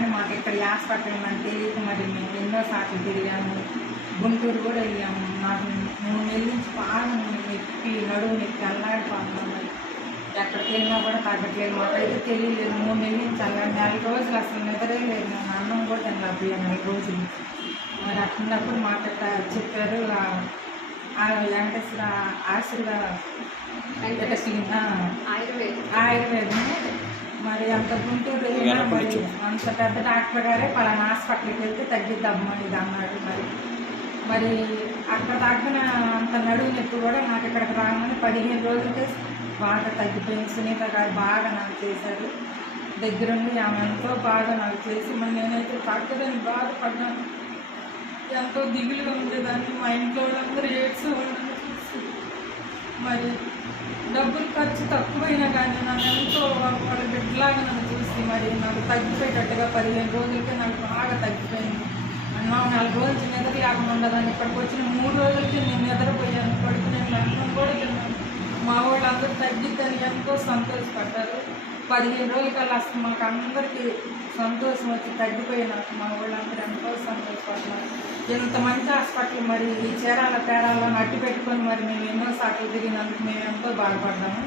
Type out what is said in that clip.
కానీ మాకు ఇక్కడ ఈ హాస్పిటల్ అని తెలియక మరి మేము ఎన్నో సార్లు తిరిగాము. గుంటూరు కూడా వెళ్ళాము. నాకు 3 నెలల నుంచి బాగా నొప్పి, నడుము నొప్పి అల్లాడిపోతున్నాం. మరి ఎక్కడికి వెళ్ళినా కూడా తగ్గట్లేదు. మాకైతే తెలియలేదు. 3 నెలల నుంచి నెల రోజులు అసలు నిద్రే లేదు. నేను అన్నం కూడా తినలేకపోయాను 4 రోజులు. మరి అట్లున్నప్పుడు మాకు చెప్పారు వెంకటేశ్వర ఆయుర్వేదం. మరి అంత గుంటూరు వెళ్ళినా మరి అంత పెద్ద డాక్టర్ గారే పలానా హాస్పిటల్కి వెళ్తే తగ్గిద్దమ్మా ఇది అన్నాడు. మరి అక్కడ తగ్గిన అంత నడువు నొప్పి కూడా నాకు ఇక్కడికి రాగానే 15 రోజులకే బాగా తగ్గిపోయింది. సునీత గారు బాగా నాకు చేశారు. దగ్గరుండి ఆమె ఎంతో బాగా నాకు చేసి మరి నేనైతే తగ్గదని బాధపడ్డాను. ఎంతో దిగులుగా ఉండేదాన్ని. మా ఇంట్లో వాళ్ళందరూ ఏడ్స్ వాళ్ళని చూసి మరి డబ్బులు ఖర్చు తక్కువైనా కానీ నన్ను ఎంతో వాళ్ళ బిడ్డలాగా నన్ను చూసి మరి నాకు తగ్గిపోయేటట్టుగా 15 రోజులకే నాకు బాగా తగ్గిపోయింది. అన్నం 4 రోజులు నిద్ర లేకుండా ఉండదని ఇక్కడికి వచ్చిన 3 రోజులకి నేను నిద్రపోయాను. పడుకునే అన్నం కూడా తిన్నాను. మా వాళ్ళందరూ తగ్గిద్దని ఎంతో సంతోషపడ్డారు. 15 రోజులకల్లా అసలు మాకు అందరికీ సంతోషం వచ్చి తగ్గిపోయినాక మా వాళ్ళందరూ ఎంతో సంతోషపడ్డారు. ఇంత మంచి హాస్పిటల్ మరి ఈ చీరాల పేరాలను అట్టి పెట్టుకొని మరి మేము ఎన్నో సార్లు తిరిగినందుకు మేము ఎంతో బాధపడ్డాము.